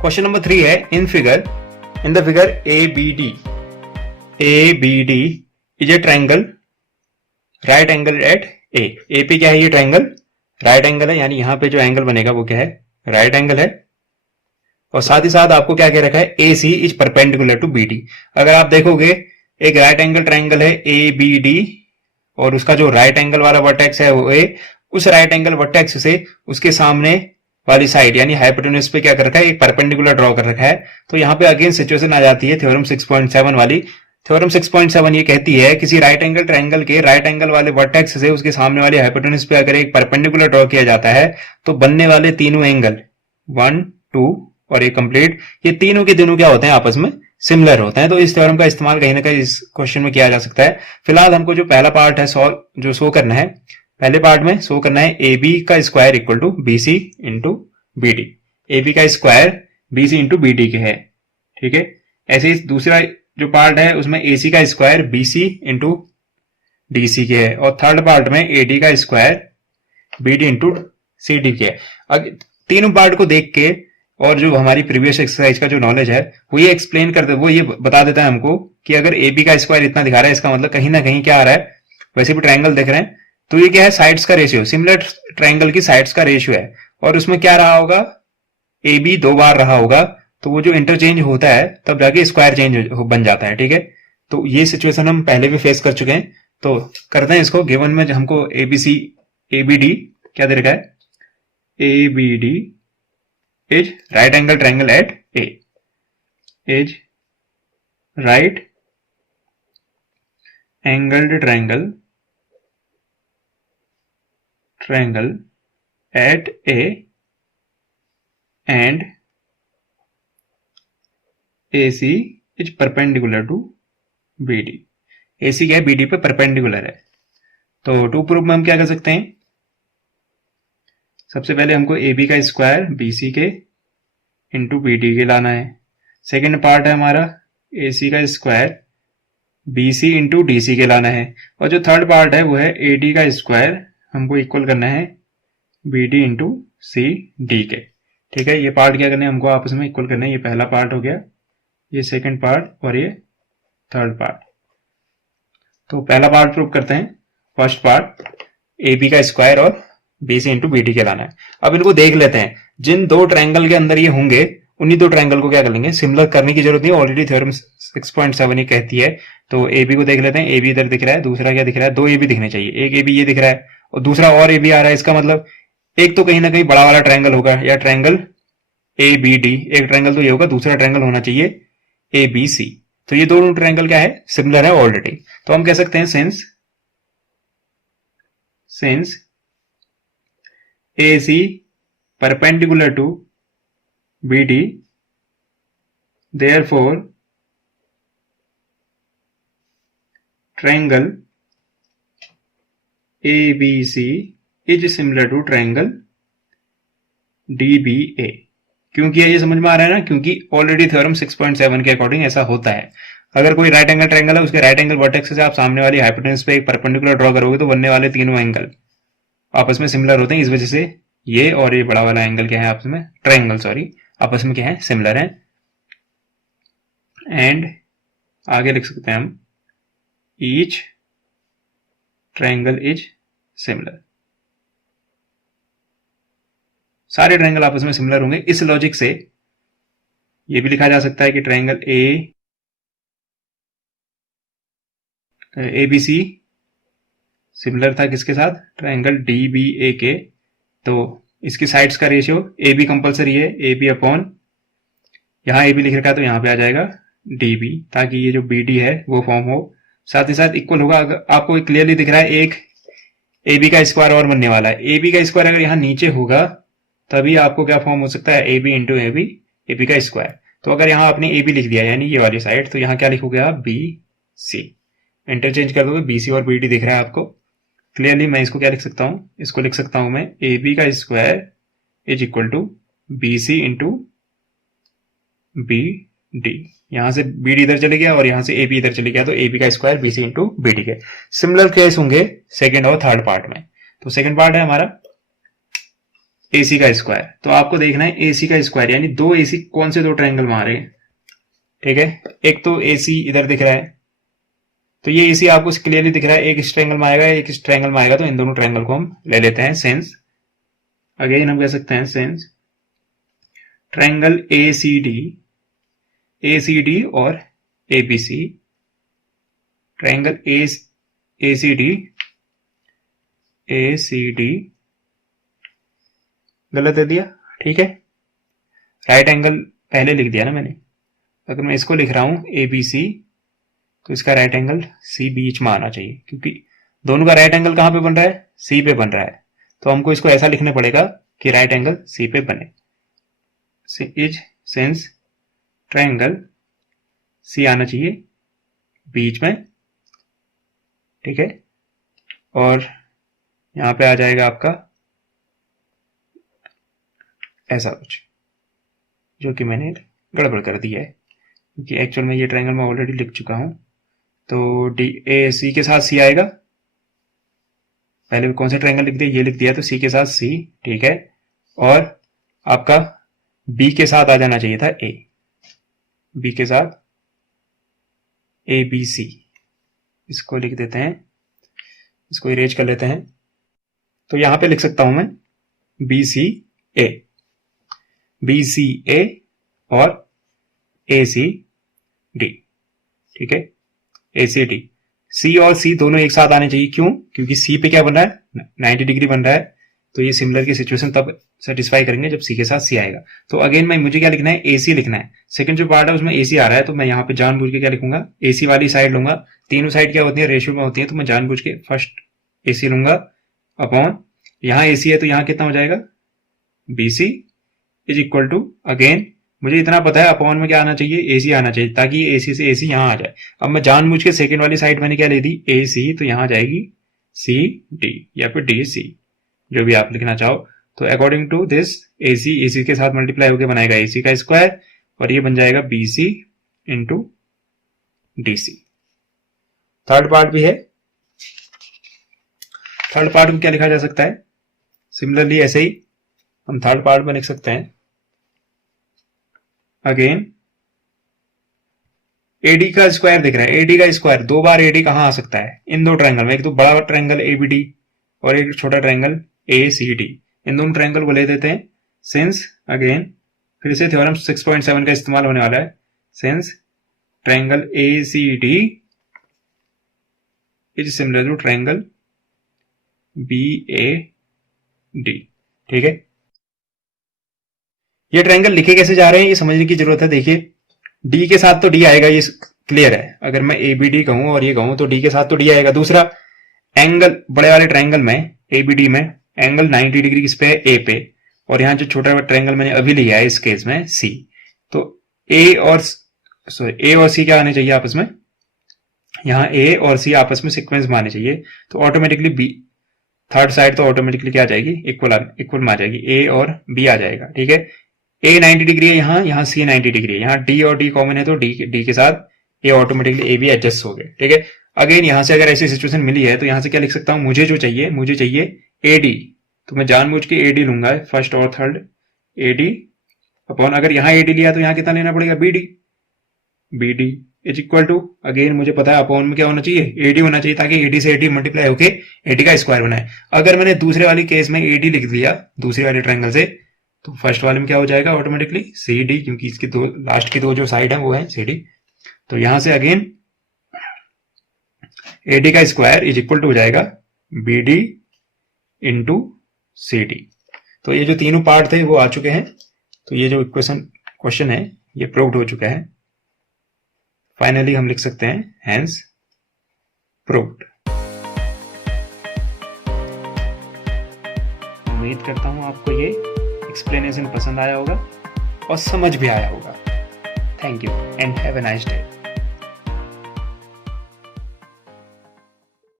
Question number 3 है in the figure ABD is a triangle right angle at A पे क्या है, ये ट्रायंगल राइट एंगल है, यानी यहां पे जो एंगल बनेगा वो क्या है, राइट एंगल है। और साथ ही साथ आपको क्या कह रखा है, AC is perpendicular to BD। अगर आप देखोगे एक राइट एंगल ट्रायंगल है ABD और उसका जो राइट एंगल वाला वर्टेक्स है वो A, उस राइट एंगल वर्टेक्स से उसके सामने वाली साइड यानी हाइपोटेन्यूज पे क्या कर रखा है, एक परपेंडिकुलर ड्रॉ कर रखा है। तो यहाँ पे अगेन सिचुएशन आ जाती है थ्योरम 6.7 वाली। थ्योरम 6.7 ये कहती है किसी राइट एंगल ट्रायंगल के राइट एंगल वाले वर्टेक्स से उसके सामने वाली हाइपोटेन्यूज पे अगर एक परपेंडिकुलर ड्रॉ किया जाता है तो बनने वाले तीनों एंगल 1, 2 और एक कंप्लीट, ये तीनों के तीनों क्या होते हैं, आपस में सिमिलर होते हैं। तो इस थ्योरम का इस्तेमाल कहीं ना कहीं इस क्वेश्चन में किया जा सकता है। फिलहाल हमको जो पहला पार्ट है जो शो करना है, पहले पार्ट में शो करना है AB का square equal to BC into BD। AB का स्क्वायर BC इंटू BD के है, ठीक है। ऐसे ही दूसरा जो पार्ट है उसमें AC का स्क्वायर BC इंटू DC के है और थर्ड पार्ट में AD का स्क्वायर BD इंटू CD के है। अब तीनों पार्ट को देख के और जो हमारी प्रीवियस एक्सरसाइज का जो नॉलेज है वो ये एक्सप्लेन करते, वो ये बता देता है हमको कि अगर AB का स्क्वायर इतना दिखा रहा है इसका मतलब कहीं ना कहीं क्या आ रहा है, वैसे भी ट्रायंगल देख रहे हैं तो ये क्या है, साइड्स का रेशियो, सिमिलर ट्रायंगल की साइड्स का रेशियो है। और उसमें क्या रहा होगा, AB 2 बार रहा होगा तो वो जो इंटरचेंज होता है तब जाके स्क्वायर चेंज बन जाता है, ठीक है। तो ये सिचुएशन हम पहले भी फेस कर चुके हैं। तो करते हैं इसको। गिवन में हमको ABD क्या दे रखा है, ABD is right angle triangle eight A, is right angled triangle at A and AC is perpendicular to BD। AC क्या है, BD पे परपेंडिकुलर है। तो टू प्रूफ में हम क्या कर सकते हैं, सबसे पहले हमको AB का स्क्वायर BC के इंटू BD के लाना है। सेकेंड पार्ट है हमारा AC का स्क्वायर BC इंटू DC के लाना है। और जो थर्ड पार्ट है वो है AD का स्क्वायर हमको इक्वल करना है BD इंटू CD के, ठीक है। ये पार्ट क्या करना है, हमको आपस में इक्वल करना है। ये पहला पार्ट हो गया, ये सेकंड पार्ट और ये थर्ड पार्ट। तो पहला पार्ट प्रूव करते हैं। फर्स्ट पार्ट AB का स्क्वायर और BC इंटू BD के लाना है। अब इनको देख लेते हैं, जिन दो ट्रायंगल के अंदर ये होंगे उन्हीं दो ट्रायंगल को क्या कर लेंगे, सिमिलर करने की जरूरत नहीं, ऑलरेडी थ्योरम 6.7 ही कहती है। तो AB को देख लेते हैं। AB इधर दिख रहा है, दूसरा क्या दिख रहा है, 2 AB दिखने चाहिए, एक AB ये दिख रहा है और दूसरा और AB आ रहा है। इसका मतलब एक तो कहीं ना कहीं बड़ा वाला ट्रायंगल होगा या ट्रायंगल ABD, एक ट्रायंगल तो ये होगा, दूसरा ट्रायंगल होना चाहिए ABC। तो ये दोनों ट्रायंगल क्या है, सिमिलर है ऑलरेडी। तो हम कह सकते हैं since AC perpendicular to BD therefore triangle ABC is similar to triangle DBA। क्यों किया, ये समझ में आ रहा है ना, क्योंकि ऑलरेडी थ्योरम 6.7 के अकॉर्डिंग ऐसा होता है। अगर कोई राइट एंगल ट्रायंगल है उसके राइट एंगल वर्टेक्स से आप सामने वाली हाइपोटेन्यूज पे एक परपेंडिकुलर ड्रॉ करोगे तो बनने वाले तीनों एंगल आपस में सिमिलर होते हैं। इस वजह से ये और ये बड़ा वाला एंगल क्या है, आपस में ट्रायंगल सॉरी आपस में क्या है, सिमिलर है। एंड आगे लिख सकते हैं हम ईच ट्रायंगल इज सिमिलर। सारे ट्रायंगल आपस में सिमिलर होंगे। इस लॉजिक से ये भी लिखा जा सकता है कि ट्रायंगल ABC सिमिलर था किसके साथ, ट्रायंगल DBA के। तो इसकी साइड्स का रेशियो AB कंपलसरी है, AB अपॉन यहां AB लिख रखा है तो यहां पे आ जाएगा DB, ताकि ये जो BD है वो फॉर्म हो। साथ ही साथ इक्वल होगा। अगर आपको क्लियरली दिख रहा है एक AB का स्क्वायर और बनने वाला है। AB का स्क्वायर अगर यहां नीचे होगा तभी आपको क्या फॉर्म हो सकता है, AB इंटू AB का स्क्वायर। तो अगर यहां आपने AB लिख दिया यानी ये वाली साइड, तो यहां क्या लिखोगे आप, BC। इंटरचेंज कर दोगे, BC और BD दिख रहा है आपको क्लियरली। मैं इसको क्या लिख सकता हूं, इसको लिख सकता हूं मैं AB का square is equal to BC into BD। यहां से BD इधर चले गया और यहां से AB इधर चले गया, तो AB का स्क्वायर BC इंटू BD के। सिमिलर केस होंगे सेकेंड और थर्ड पार्ट में। तो सेकेंड पार्ट है हमारा AC का स्क्वायर। तो आपको देखना है AC का स्क्वायर यानी 2 AC कौन से 2 ट्रायंगल मारे हैं, ठीक है। एक तो AC इधर दिख रहा है, तो ये AC आपको क्लियरली दिख रहा है, एक इस ट्रायंगल में आएगा एक इस ट्रायंगल में आएगा, तो इन दोनों ट्रायंगल को हम ले लेते हैं सेंस। अगेन हम कह सकते हैं सेंस ट्रायंगल ACD और ABC, ट्रायंगल ACD गलत दे दिया, ठीक है। राइट एंगल पहले लिख दिया ना मैंने, अगर मैं इसको लिख रहा हूं ABC तो इसका राइट एंगल C बीच में आना चाहिए, क्योंकि दोनों का राइट एंगल कहां पे बन रहा है, C पे बन रहा है। तो हमको इसको ऐसा लिखना पड़ेगा कि राइट एंगल C पे बने। इज सेंस ट्रायंगल C आना चाहिए बीच में, ठीक है। और यहां पे आ जाएगा आपका ऐसा कुछ, जो कि मैंने गड़बड़ कर दिया है, क्योंकि एक्चुअल में ये ट्रायंगल मैं ऑलरेडी लिख चुका हूं। तो C के साथ C आएगा, पहले कौन सा ट्रायंगल लिख दिया, ये लिख दिया, तो C के साथ C, ठीक है। और आपका B के साथ आ जाना चाहिए था A, B के साथ ABC, इसको लिख देते हैं, इसको इरेज कर लेते हैं। तो यहां पे लिख सकता हूं मैं BCA और ACD, ठीक है। ACD, C और C दोनों एक साथ आने चाहिए, क्यों, क्योंकि C पे क्या बन रहा है, 90 डिग्री बन रहा है। तो ये सिमिलर की सिचुएशन तब सेटिस्फाई करेंगे जब C के साथ C आएगा। तो अगेन मुझे क्या लिखना है, AC लिखना है। सेकंड जो पार्ट है उसमें AC आ रहा है, तो मैं यहाँ पे जानबूझ के क्या लिखूंगा, AC वाली साइड लूंगा। तीनों साइड क्या होती है, रेशियो में होती है, तो मैं जानबूझ के फर्स्ट AC लूंगा अपॉन, यहाँ AC है तो यहाँ कितना हो जाएगा, BC is equal to, again मुझे इतना पता है अपॉन में क्या आना चाहिए, AC आना चाहिए, ताकि AC से AC यहाँ आ जाए। अब मैं जानबूझ के सेकंड वाली साइड मैंने क्या ले दी, AC, तो यहाँ जाएगी CD या फिर DC, जो भी आप लिखना चाहो। तो अकॉर्डिंग टू दिस AC के साथ मल्टीप्लाई होकर बनाएगा AC का स्क्वायर, और ये बन जाएगा BC into DC। Third part भी है, थर्ड पार्ट में क्या लिखा जा सकता है, सिमिलरली ऐसे ही हम थर्ड पार्ट में लिख सकते हैं। अगेन AD का स्क्वायर दिख रहा है, AD का स्क्वायर, 2 बार AD कहां आ सकता है, इन दो ट्रायंगल में, एक तो बड़ा ट्रायंगल ABD और एक छोटा ट्रायंगल ACD, इन दोनों ट्रायंगल को ले देते हैं। सिंस अगेन फिर से थ्योरम 6.7 का इस्तेमाल होने वाला है, since triangle ACD is similar to triangle BAD, ठीक है। ये ट्रायंगल लिखे कैसे जा रहे हैं ये समझने की जरूरत है। देखिए D के साथ तो D आएगा, ये क्लियर है। अगर मैं ABD कहूं और ये कहूं तो D के साथ तो D आएगा। दूसरा एंगल, बड़े वाले ट्रायंगल में ABD में एंगल 90 डिग्री किस पे है, A पे, और यहाँ जो छोटा ट्रायंगल मैंने अभी लिया है इस केस में C, तो A और C क्या आने चाहिए आपस में, यहाँ A और C आपस में सीक्वेंस में आने चाहिए। तो ऑटोमेटिकली B, थर्ड साइड तो ऑटोमेटिकली क्या आ जाएगी, इक्वल में आ जाएगी, A और B आ जाएगा, ठीक है। A 90 डिग्री है यहाँ C 90 डिग्री है, यहाँ D और D कॉमन है, तो D के साथ A ऑटोमेटिकली A भी एडजस्ट हो गए, ठीक है। अगेन यहाँ से अगर ऐसी सिचुएशन मिली है तो यहाँ से क्या लिख सकता हूँ, मुझे चाहिए AD, तो मैं जानबूझ के AD लूंगा, फर्स्ट और थर्ड AD अपॉन, अगर यहाँ AD लिया तो यहाँ कितना लेना पड़ेगा, BD is equal to, again मुझे पता है अपॉन में क्या होना चाहिए, AD होना चाहिए, ताकि AD से AD मल्टीप्लाई होके AD का स्क्वायर बनाए। अगर मैंने दूसरे वाली केस में AD लिख दिया दूसरे वाले ट्रायंगल से, तो फर्स्ट वाले में क्या हो जाएगा ऑटोमेटिकली CD, क्योंकि इसकी दो लास्ट की दो जो साइड है वो है CD। तो यहां से अगेन AD का स्क्वायर इज इक्वल टू हो जाएगा BD इंटू CD। तो ये जो तीनों पार्ट थे वो आ चुके हैं। तो ये जो क्वेश्चन है ये प्रूव्ड हो चुका है। फाइनली हम लिख सकते हैं हेंस प्रूव्ड। उम्मीद करता हूं आपको ये एक्सप्लेनेशन पसंद आया होगा और समझ भी आया होगा। Thank you and have a nice day.